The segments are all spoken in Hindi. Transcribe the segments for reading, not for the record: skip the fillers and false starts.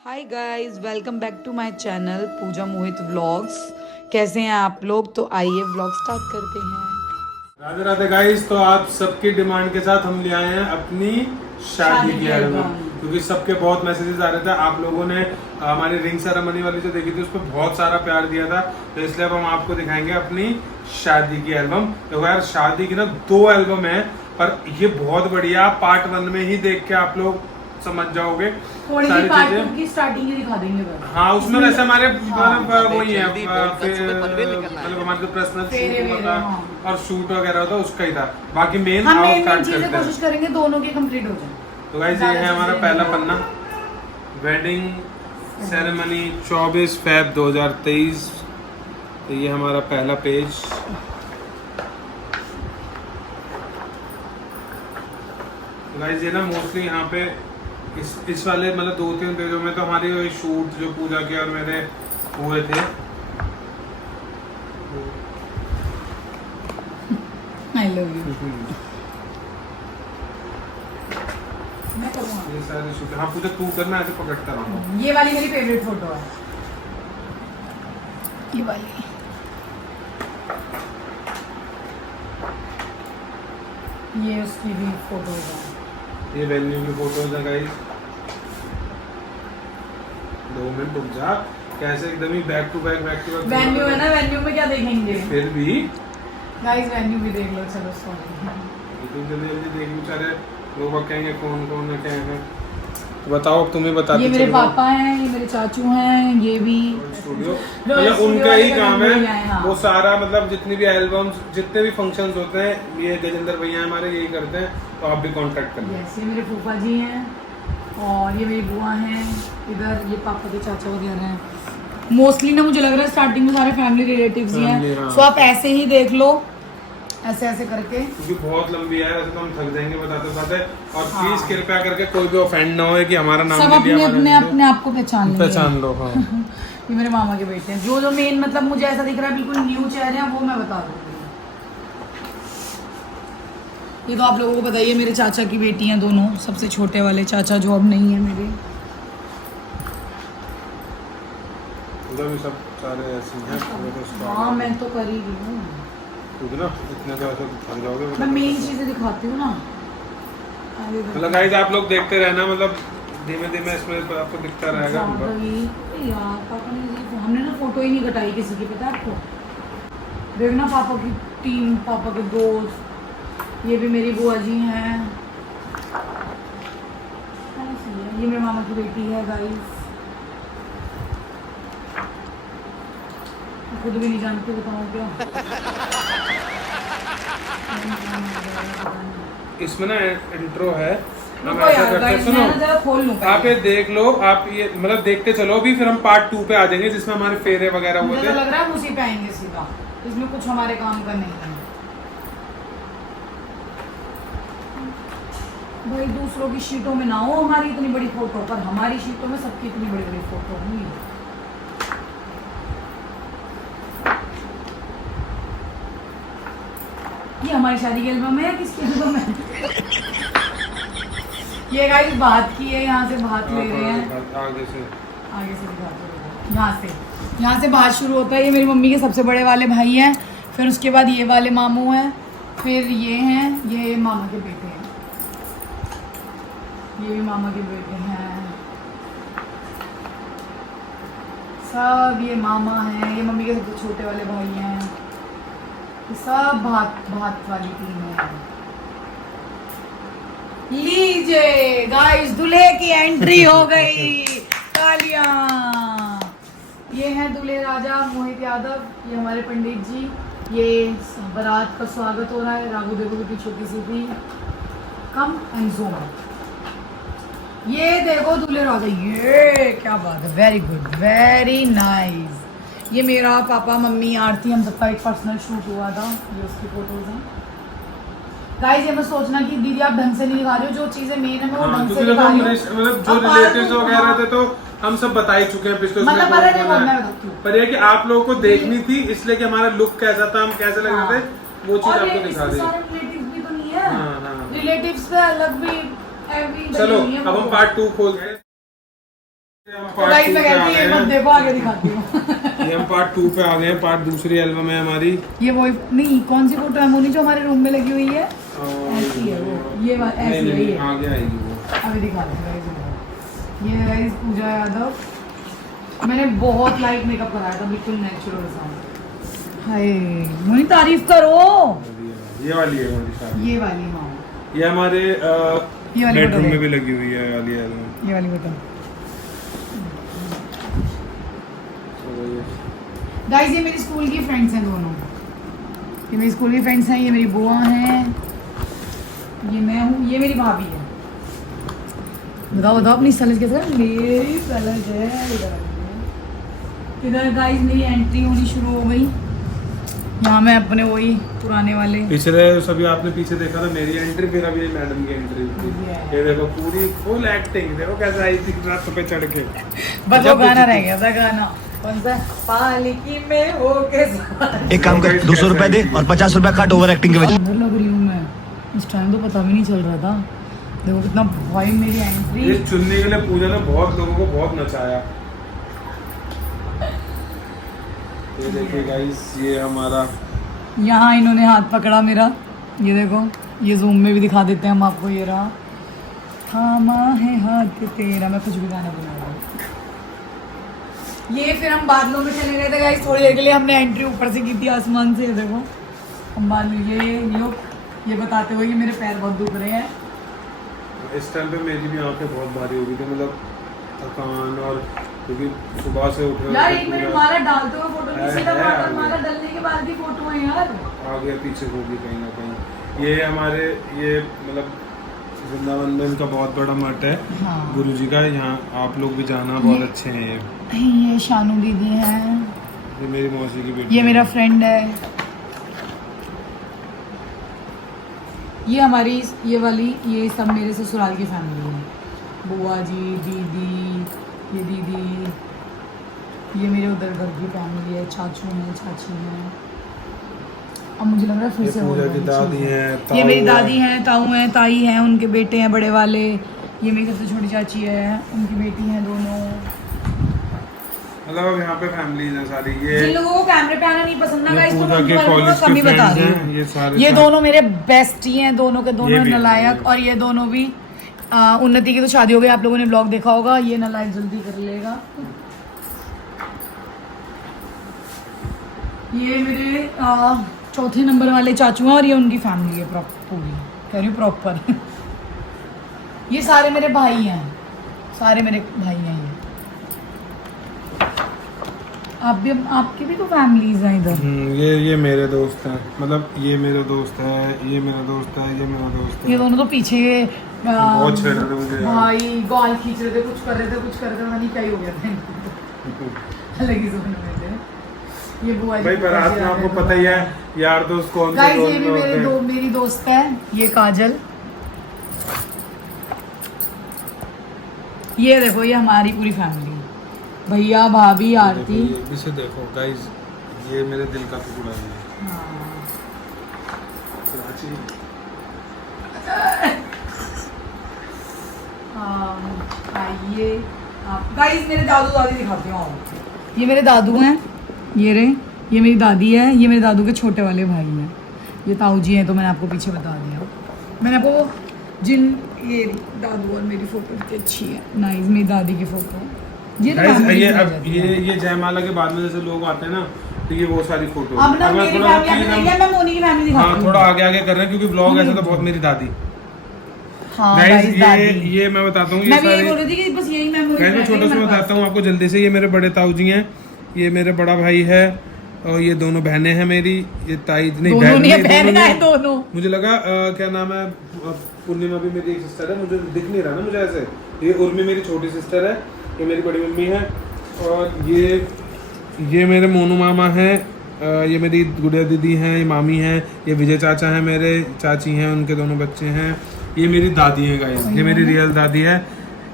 Hi guys, welcome back to my channel Pooja Mohit vlogs. कैसे हैं आप लोग? तो आइए व्लॉग स्टार्ट करते हैं। राधे राधे गाइस। तो आप सबकी डिमांड के साथ हम ले आए हैं अपनी शादी की एल्बम, क्योंकि सबके बहुत मैसेजेस आ रहे थे। आप लोगों ने हमारी रिंग सेरेमनी वाली जो देखी थी उस पर बहुत सारा प्यार दिया था, तो इसलिए अब हम आपको दिखाएंगे अपनी शादी की एल्बम। देखो यार, शादी की ना 2 एल्बम है, पर ये बहुत बढ़िया। पार्ट 1 में ही देख के आप लोग समझ जाओगे सारी चीजें। की स्टार्टिंग ही दिखा देंगे बस। हाँ, उसमें वैसे हमारे वही है, मतलब हमारे जो पर्सनल शूट होता और शूट वगैरह होता उसका ही था। बाकी मेन हम आओ मेन स्टार्ट चीजें करते कोशिश हैं। करेंगे दोनों के कंप्लीट हो जाए। तो गाइस, ये है हमारा पहला पन्ना, वेडिंग सेरेमनी 24 Feb 2023। तो ये हमारा पहला पेज। गाइस, ये ना मोस्टली यहाँ पे इस वाले मतलब 2-3 पेजों में तो हमारी वही शूट जो पूजा के और मेरे हुए थे। I love you. मैं ये सारे शूट। हाँ पूजा, तू करना, ऐसे पकड़ता रहूँगा। ये वाली मेरी फेवरेट फोटो है, ये वाली। ये उसकी भी फोटो है। ये वेन्यू की फोटोज है गाइस। 2 मिनट रुक जा, कैसे एकदम ही बैक टू बैक वेन्यू है ना, वेन्यू में क्या देखेंगे? फिर भी गाइस वेन्यू भी देख लो। चलो सॉरी, इतनी जल्दी जल्दी देख, बेचारे लोग कहेंगे कौन कौन है क्या है। तो बताओ, अब तुम्हें बताते ये मेरे चलो। पापा हैं, ये मेरे चाचू हैं, ये भी स्टूडियो स्टूडियो मतलब उनका ही वाले काम भैया है। हैं, हाँ। वो सारा मतलब जितनी भी एल्बम्स, जितने भी फंक्शंस होते हैं, ये गजेंद्र भैया हमारे यही करते हैं। तो आप भी कांटेक्ट कर लें। यस, ये मेरे फूफा जी हैं और ये मेरी बुआ हैं। इधर ये पापा के चाचा वगैरह हैं। मोस्टली ना मुझे लग रहा है स्टार्टिंग में सारे फैमिली रिलेटिव्स ही Family, हैं। हाँ। सो आप ऐसे ही देख लो, ऐसे ऐसे करके। क्योंकि बहुत लंबी है, वैसे तो हम थक जाएंगे बताते बताते। और हाँ। प्लीज कृपया करके कोई भी ऑफेंड ना हो कि हमारा नाम सब नहीं लिया, अपने हमारा अपने नाम अपने आप को पहचान लेंगे। पहचान लो। हाँ ये मेरे मामा के बेटे हैं। जो जो मेन मतलब मुझे ऐसा दिख रहा है बिल्कुल न्यू चेहरे हैं, वो मैं बता दूंगी। ये तो आप लोगों को बताइए, मेरे चाचा की बेटी हैं दोनों, सबसे छोटे वाले चाचा जो अब नहीं है मेरे। उधर भी सब सारे ऐसे ही हैं। पूरे तो स्टॉक हाँ है। मैं तो कर ही रही हूँ। क्योंकि ना इतने तो ऐसे थक जाओगे। मैं मेन चीजें दिखाती हूँ ना। आगे बढ़ो। मतलब गाइस, आप लोग देखते रहना, मतलब धीमे धीमे इसमें आपको दिखता रहेगा। ज़्यादा ही। अरे यार पापा ने हमने ना फोटो ही नहीं कटाई किसी की, पता है आपको? देखना पापा की टीम, पापा के दोस्त। ये भी मेरी बुआ जी हैं। ऐसी है। ये मेरे मामा की बेटी है गाइस। खुद भी नहीं जानती, बताऊँ क्या? इसमें ना इंट्रो है। हम रुको ऐसा यार करते हैं, गाइस, मैं ना सुनो जरा खोल लूँ आप ये देख लो। आप ये मतलब देखते चलो अभी, फिर हम पार्ट 2 पे आ जाएंगे जिसमें हमारे फेरे वगैरह हुए मुझे थे। तो लग रहा है उसी पे आएंगे सीधा। इसमें कुछ हमारे काम का नहीं है भाई। दूसरों की शीटों में ना हो हमारी इतनी बड़ी फोटो, पर हमारी शीटों में सबकी इतनी बड़ी बड़ी फोटो हुई। ये हमारी शादी की एल्बम है या किसकी एल्बम है? ये गाइस बात की है, यहाँ से बात ले रहे हैं। आगे से दिखाते हैं। यहाँ से बात शुरू होता है। ये मेरी मम्मी के सबसे बड़े वाले भाई हैं, फिर उसके बाद ये वाले मामू हैं, फिर ये हैं, ये मामा के बेटे हैं, ये भी मामा के बेटे हैं, सब ये मामा हैं। ये मम्मी के सबसे छोटे वाले भाई हैं। ये सब भात भात वाली टीम है। लीजिए गाइस, दूल्हे की एंट्री हो गई। तालियां। ये है दूल्हे राजा मोहित यादव, ये हमारे पंडित जी। ये बारात का स्वागत हो रहा है। राघू देखो की छोटी सी थी। Come and zoom. ये देखो दूल्हे राजा, ये क्या बात है, वेरी गुड, वेरी नाइस। ये मेरा पापा मम्मी आरती, हम सबका एक पर्सनल शूट हुआ था। ये उसकी फोटोज हैं गाइस। ये मैं सोचना कि दीदी आप ढंग से नहीं दिखा रहे हो, जो चीजें मेन है मैं वो ढंग से दिखा रही हूँ। मतलब जो रिलेटिव्स वगैरह थे तो हम सब बता ही चुके हैं पिछले मतलब अरे देखो मैं बताती हूँ। पर ये कि आप लोगों को देखनी थी, इसलिए कि हमारा लुक कैसा था, हम कैसे लग रहे थे, वो चीज और आपको ये दिखा दी। सारे रिलेटिव्स भी तो नहीं है। हाँ। रिलेटिव्स से अलग भी चलो अब हम पार्ट 2 खोल गए। तो गाइस मैं कहती हूँ ये मत देखो, आगे दिखाती हूँ। ये हम पार्ट 2 पे आ गए हैं। पार्ट दूसरी एल्बम है हमारी। ये वो नहीं, कौन सी फोटो है मोनी जो हमारे रूम में लगी हुई है? ऐसी है वो, ये ऐसी है ये। आगे आएगी वो। अभी दिखाती हूँ गाइस। ये गाइस पूजा यादव। मैंने बहुत लाइट मेकअप कराया था, बिल्कुल नेचुरल सा। हाय मोनी तारीफ करो। ये वाली है हमारी शादी। ये वाली हाँ, ये हमारे ये वाली बेडरूम फोटो में भी लगी हुई है वाली एल्बम। ये वाली फोटो। गाइस ये मेरी स्कूल की फ्रेंड्स हैं दोनों। ये मेरी स्कूल की फ्रेंड्स हैं, ये मेरी बुआ हैं, ये मैं हूँ, ये मेरी भाभी है। बताओ बताओ अपनी सलज कैसे? मेरी सलज है इधर। गाइस मेरी एंट्री होनी शुरू हो गई। यहाँ मैं अपने वही पुराने वाले पिछले सभी आपने पीछे देखा था मेरी एंट्री, फिर अभी मैडम की एंट्री थी। ये देखो पूरी फुल एक्टिंग, देखो कैसे आई थी रात पे चढ़ के। बस वो गाना रह गया था, गाना कौन सा? पालकी में हो के एक काम कर, 200 रुपए दे और 50 रुपए काट ओवर एक्टिंग के वजह। अंदर लग रही हूँ मैं, इस टाइम तो पता भी नहीं चल रहा था। देखो कितना भाई मेरी एंट्री। ये चुनने के लिए पूजा ने बहुत लोगों को बहुत नचाया। ये देखिए गाइस, ये हमारा यहाँ इन्होंने हाथ पकड़ा मेरा, ये देखो, ये जूम में भी दिखा देते हैं हम आपको। ये रहा, थामा है हाथ तेरा। मैं कुछ भी गाना बना रहा हूँ। ये फिर हम बादलों में चले गए थे गाइस, थोड़ी देर के लिए हमने एंट्री ऊपर से की थी आसमान से। ये देखो हम बादल, ये बताते हुए कि मेरे पैर बहुत दुख रहे हैं। इस टाइम पे मेरी भी आंखें बहुत भारी हो गई थी, मतलब थकान, और क्योंकि सुबह से उठे यार एक मिनट, माला डालते हुए फोटो नहीं, सीधा वाटर माला डलने के बाद की फोटो है यार। आगे पीछे होगी कहीं ना कहीं। ये हमारे ये मतलब वृंदावन में इनका बहुत बड़ा मठ है। हाँ। गुरु जी का, यहाँ आप लोग भी जाना, बहुत अच्छे हैं ये शानू दीदी हैं, ये मेरी मौसी की बेटी। ये मेरा फ्रेंड है। ये हमारी ये वाली, ये सब मेरे ससुराल की फैमिली है। बुआ जी, दीदी, ये दीदी, ये मेरे उधर घर की फैमिली है। चाचू हैं, चाची हैं। अब मुझे लग रहा है फिर से पूजा की दादी है, ये मेरी दादी हैं, ताऊ हैं, ताई हैं, उनके बेटे हैं बड़े वाले। ये मेरी सबसे छोटी चाची है, उनकी बेटी हैं दोनों। मतलब अब यहाँ पे फैमिलीज है सारी। ये जिन लोगों को कैमरे पे आना नहीं पसंद ना गाइस, तो पूजा मैं के उनको कॉलेज के कमी बता रही फ्रेंड्स हैं, हूँ। ये सारे ये दोनों मेरे बेस्टी हैं, दोनों के दोनों ये भी, नलायक। ये। और ये दोनों भी उन्नति की तो शादी हो गई, आप लोगों ने ब्लॉग देखा होगा। ये नलायक जल्दी कर लेगा। ये मेरे चौथे नंबर वाले चाचू हैं, और ये उनकी फैमिली है पूरी, कह रही हूँ प्रॉपर। ये सारे मेरे भाई हैं, सारे मेरे भाई हैं। ये आपकी भी तो फैमिलीज हैं इधर। ये मेरे दोस्त हैं, मतलब ये मेरे दोस्त है, ये मेरा दोस्त है, ये मेरा दोस्त है। ये दोनों तो पीछे बहुत छेड़ रहे थे मुझे यार। भाई गाल खींच रहे थे, कुछ कर रहे थे, कुछ कर रहे थे, नहीं क्या ही हो गया था। अलग ही जोन में थे। ये बुआ जी भाई बारात में आपको पता ही है यार दोस्त कौन से गाइस, ये दोस्त भी होते हैं। मेरी दोस्त है, ये काजल। ये देखो, ये हमारी पूरी फैमिली, भैया, भाभी, आरती। इसे देखो गाइस, ये मेरे दिल का टुकड़ा है। आइए आप गाइस, मेरे दादू दादी दिखाती हूँ। ये मेरे दादू हैं, ये रहे, ये मेरी दादी है, ये मेरे दादू के छोटे वाले भाई हैं। ये ताऊ जी हैं, तो मैंने आपको पीछे बता दिया। मैंने आपको ये दादू और मेरी फोटो कितनी अच्छी है, नाइस, मेरी दादी की फोटो। ये तो ये जयमाला के बाद में जैसे लोग आते हैं ना, तो ये वो सारी फोटो। अब ना मेरी फैमिली मैं मोनी की फैमिली दिखाती हूँ। थोड़ा आगे आगे कर रहे हैं क्योंकि ब्लॉग ऐसा तो बहुत मेरी दादी। हाँ गाइस, गाइस, दादी। ये मैं बताता हूँ, मैं भी यही बोल रही थी कि बस यही मेमोरी। मैं छोटा सा बताता हूँ आपको जल्दी से। ये मेरे बड़े ताऊ जी हैं, ये मेरे बड़ा भाई है, और ये दोनों बहनें हैं मेरी। ये ताई नहीं, बहन है दोनों। मुझे लगा क्या नाम है, पूर्णिमा भी मेरी एक सिस्टर है, मुझे दिख नहीं रहा ना मुझे ऐसे। ये उर्मी मेरी छोटी सिस्टर है, ये मेरी बड़ी मम्मी है, और ये मेरे मोनू मामा हैं, ये मेरी गुड़िया दीदी हैं, ये मामी हैं, ये विजय चाचा हैं, मेरे चाची हैं, उनके दोनों बच्चे हैं। ये मेरी दादी है गाइस, ये मेरी रियल दादी है।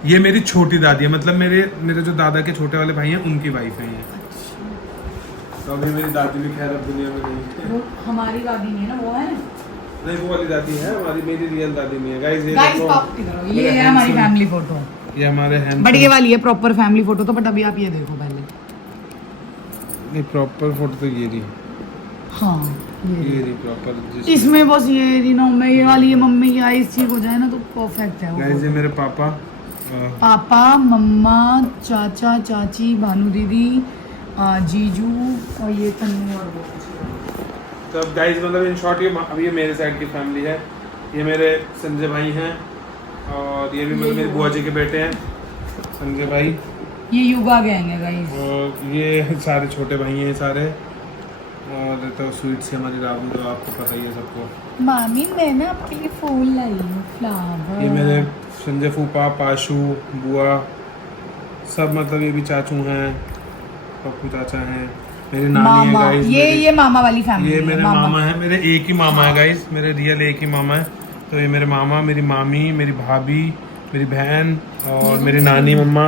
ये मेरी छोटी दादी है, मतलब मेरे जो दादा के छोटे वाले भाई हैं उनकी वाइफ है ये। तो अभी मेरी दादी भी खैर अब दुनिया में नहीं है। वो हमारी दादी नहीं है ना, वो है नहीं, वो वाली दादी है हमारी, मेरी रियल दादी नहीं है गाइस। ये गाइस, ये है हमारी फैमिली फोटो। ये हमारे हैं बट ये वाली है प्रॉपर फैमिली फोटो तो, बट अभी आप ये देखो पहले। ये प्रॉपर फोटो तो ये रही, हाँ ये रही प्रॉपर। इसमें बस ये रही ना, मैं ये वाली ये मम्मी की आईज ठीक हो जाए ना तो परफेक्ट है गाइस वो। ये मेरे पापा, पापा, मम्मा, चाचा, चाची, भानु दीदी, जीजू और ये तन्नू और वो। तो अब गाइस मतलब इन शॉर्ट ये अब ये मेरे साइड की फैमिली है, ये मेरे संजय भाई हैं और ये भी मतलब मेरे बुआ जी के बेटे हैं संजय भाई, ये युगा गैंग है गाइस। और ये सारे छोटे भाई हैं सारे। और तो स्वीट से हमारी राबू, तो आपको पता ही है सबको। मामी मैं ना आपके लिए फूल लाई हूँ, फ्लावर। ये मेरे संजय फूफा, पाशु, बुआ सब, मतलब ये भी चाचू हैं, पप्पू चाचा हैं, मेरी नानी है मामा, गाइस। ये मामा वाली फैमिली ये है, मेरे मामा है, मेरे एक ही मामा है गाइस, मेरे रियल एक ही मामा है। तो ये मेरे मामा, मेरी मामी, मेरी भाभी, मेरी बहन और मेरी नानी मम्मा।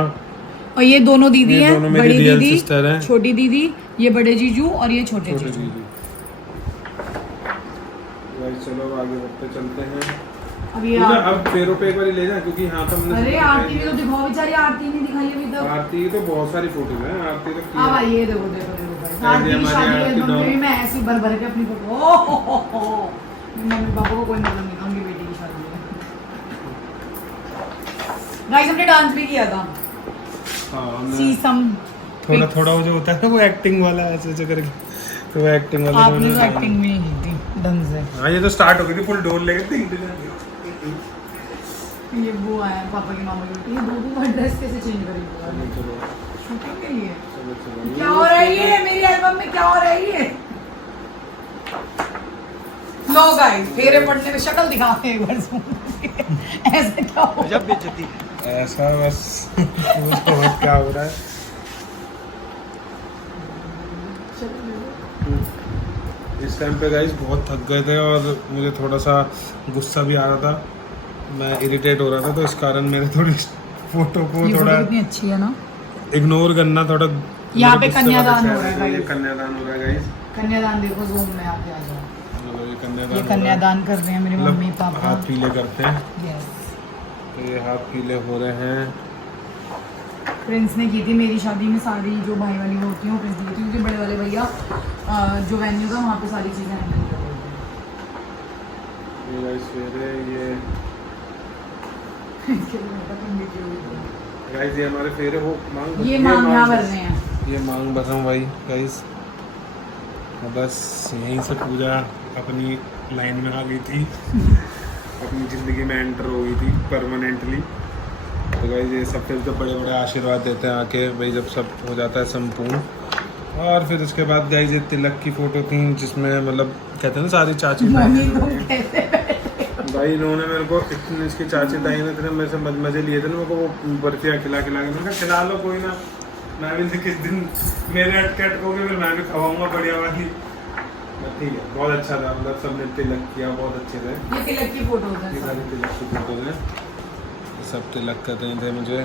और ये दोनों दीदी ये हैं, दोनों मेरी बड़ी रियल दीदी, सिस्टर हैं। छोटी दीदी, ये बड़े जीजू और ये छोटे छोटे जीजू। दीदी। गाइस चलो आगे बढ़ते चलते हैं। अब ये अब फेरों पे एक बार ले जाए, क्योंकि यहाँ तो हमने अरे आरती भी तो दिखाओ, बेचारी आरती नहीं दिखाई अभी तक। आरती की तो बहुत सारी फोटोज हैं, आरती तो हाँ भाई ये देखो देखो देखो भाई, आरती की शादी एल्बम में भी मैं ऐसी भर भर के अपनी फोटो, मम्मी पापा को कोई मतलब नहीं था, उनकी बेटी की शादी है। गाइस हमने डांस भी किया था, हाँ हमने सीसम। थोड़ा थोड़ा वो जो होता है ना वो एक्टिंग वाला ऐसे ऐसे करके, तो वो एक्टिंग वाला आपने तो एक्टिंग भी नहीं की थी ढंग से। हाँ ये तो स्टार्ट हो गई थी फुल डोर लेके। ये वो आया पापा की मामा की बेटी, ये दो ड्रेस कैसे चेंज करेगी शूटिंग के लिए? क्या हो रहा है ये मेरी एल्बम में, क्या हो रहा है ये? लो गाइस फेरे पड़ने में शक्ल दिखाते हैं एक बार। ऐसे क्या हो जब बेइज्जती ऐसा बस क्या हो रहा है। इस टाइम पे गाइस बहुत थक गए थे और मुझे थोड़ा सा गुस्सा भी आ रहा था, मैं इरिटेट हो रहा था, तो इस कारण मेरे थोड़ी फोटो को ये थोड़ा फोटो कितनी अच्छी है ना। इग्नोर करना थोड़ा। यहाँ पे गुस्से कन्यादान वाला हो रहा है चैनल है, ये गाइस। कन्यादान हो रहा है गाइस। कन्यादान देखो जूम में आके आ जाओ। चलो ये ये कन्यादान हो रहा है। कन्यादान कर रहे हैं मेरे मतलब मम्मी पापा। हाथ पीले करते हैं, यस तो ये हाथ पीले हो रहे हैं। प्रिंस ने की थी मेरी शादी में सारी जो भाई वाली वो होती हैं वो प्रिंस ने की थी, क्योंकि बड़े वाले भैया जो वेन्यू था वहाँ पे सारी चीज़ें हैंडल कर रहे थे। ये गाइस फेरे, ये गाइस ये हमारे फेरे वो मांग, ये मांग यहाँ भर रहे हैं। ये मांग भर रहा हूँ भाई गाइस। बस यहीं से पूजा अपनी लाइन में आ गई थी, अपनी ज़िंदगी में एंटर हो गई थी परमानेंटली। तो गाइस ये सब फिर तो बड़े बड़े आशीर्वाद देते हैं आके भाई, जब सब हो जाता है संपूर्ण। और फिर उसके बाद गाइस ये तिलक की फ़ोटो थी, जिसमें मतलब कहते हैं ना सारी चाची मम्मी तुम कैसे भाई, इन्होंने मेरे को इतनी, इसकी चाची ताई ने इतने मेरे से मजे लिए थे ना, मेरे को वो बर्फियाँ खिला के मैंने कहा खिला लो कोई ना, मैं भी किस दिन मेरे अटके अटकोगे फिर मैं भी खवाऊंगा बढ़िया वाली। ठीक है बहुत अच्छा था, मतलब सबने तिलक किया, बहुत अच्छे थे। ये तिलक की फोटो है ये सारी तिलक की फोटोज हैं, सब तिलक कर रहे थे मुझे।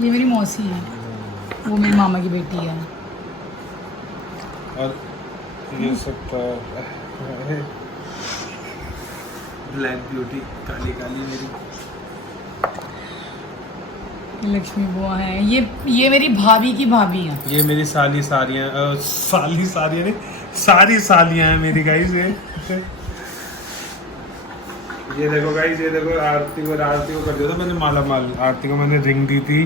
ये मेरी मौसी है, वो मेरी मामा की बेटी है। और ये सब ब्लैक ब्यूटी, काली काली मेरी लक्ष्मी बुआ है। ये मेरी भाभी की भाभी है। ये मेरी साली सारियाँ, साली सारियाँ नहीं, सारी सालियाँ हैं मेरी गाइस। ये देखो गाइस, ये देखो आरती को कर दिया था मैंने माला माल। आरती को मैंने रिंग दी थी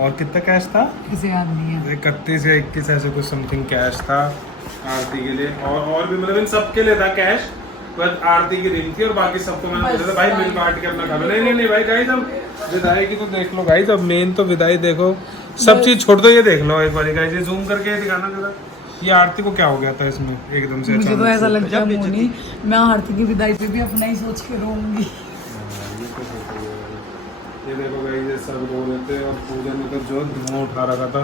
और कितना कैश था, किसे याद नहीं है। 31 या 21 ऐसे कुछ समथिंग कैश था आरती के लिए, और भी मतलब इन सबके लिए था कैश, बस आरती की रिंग थी और बाकी सबको मैंने बोला था भाई मिल बांट के अपना खा लो। नहीं भाई गाइस, अब विदाई की तो देख लो गाइस, अब मेन तो विदाई देखो, सब चीज छोड़ दो, ये देख लो एक बार गाइस, ये जूम करके दिखाना जरा। ये आरती को क्या हो गया था इसमें एकदम से? मुझे तो ऐसा लगता है मोनी, मैं आरती की विदाई पे भी अपना ही सोच के रोऊंगी। ये देखो गाइस, ये सब रो रहे थे और पूजा ने तो जो धुआं उठा रखा था,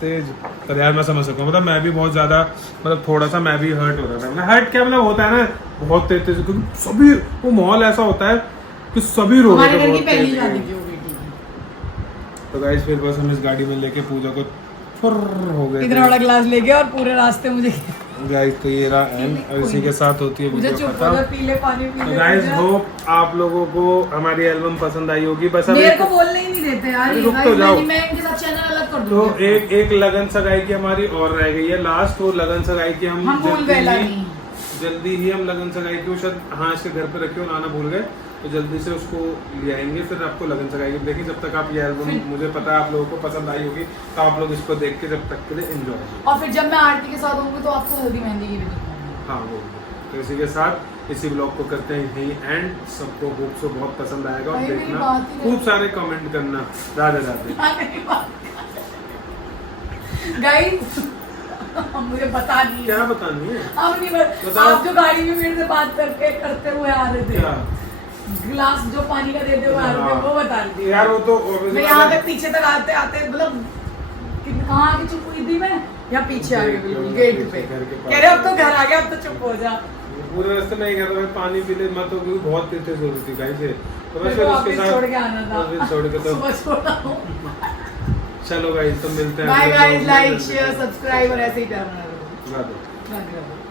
तेज। पर यार मैं समझ सकता हूँ, मतलब मैं भी बहुत ज्यादा, मतलब थोड़ा सा मैं भी हर्ट हो रहा था। मतलब हर्ट क्या मतलब होता है ना, बहुत तेज, क्योंकि सभी वो माहौल ऐसा होता है कि सभी रो रहे थे बहुत तेज। तो गाइस फिर बस हम इस गाड़ी में लेके पूजा को फुर हो गए, इतना बड़ा ग्लास लेके और पूरे रास्ते मुझे गाइस तो ये रहा एंड और इसी के साथ होती है मुझे वीडियो चुप हो खत्म। पीले पानी पीले गाइस पूजा। होप आप लोगों को हमारी एल्बम पसंद आई होगी। बस अब मेरे एक- को बोलने ही नहीं देते यार अरे ये रुक भाई, तो जाओ। मैं इनके साथ चैनल अलग कर तो दूंगी। एक लगन सगाई की हमारी और रह गई है लास्ट। वो लगन सगाई की हम भूल गए लानी। जल्दी ही हम लगन सगाई की वो शायद हाँ इसके घर पे रखे हो लाना भूल गए, तो जल्दी से उसको ले आएंगे। फिर आपको लगन सगाई की देखिए। जब तक आप ये एल्बम मुझे पता है आप लोगों को पसंद आई होगी तो आप लोग इसको देख के जब तक के लिए एंजॉय। और फिर जब मैं आरती के साथ होंगी तो आपको हल्दी मेहंदी की भी दिखाऊंगी। हाँ वो तो इसी के साथ इसी ब्लॉग को करते हैं यही एंड। सबको होप सो बहुत पसंद आएगा और भाई मेरी देखना बात ही खूब सारे कमेंट करना। राधे राधे गाइस मुझे बता नहीं क्या बतानी है अब नहीं बताओ। आप जो गाड़ी में मेरे से बात करते हुए आ रहे थे क्या गिलास जो पानी का देते हुए आ रहे थे वो बता दीजिए यार वो तो मैं यहाँ तक पीछे तक आते आते मतलब कहाँ आगे चुप हुई थी मैं या पीछे आ गई बिल्कुल गेट पे घर के पास। कह रहे अब तो घर आ गया अब तो चुप हो जा पूरे रास्ते में कहता भाई पानी पी ले मत, क्योंकि बहुत तेज तेज हो रही थी गाइस से। तो मेरे बस को फिर उसके ऑफिस साथ छोड़ के आना था ऑफिस छोड़ के तो सुबह छोड़ा हूँ चलो गाइस तो मिलते हैं बाय अगले गाइस vlog में। लाइक शेयर सब्सक्राइब और ऐसे ही करना राधे। राधे राधे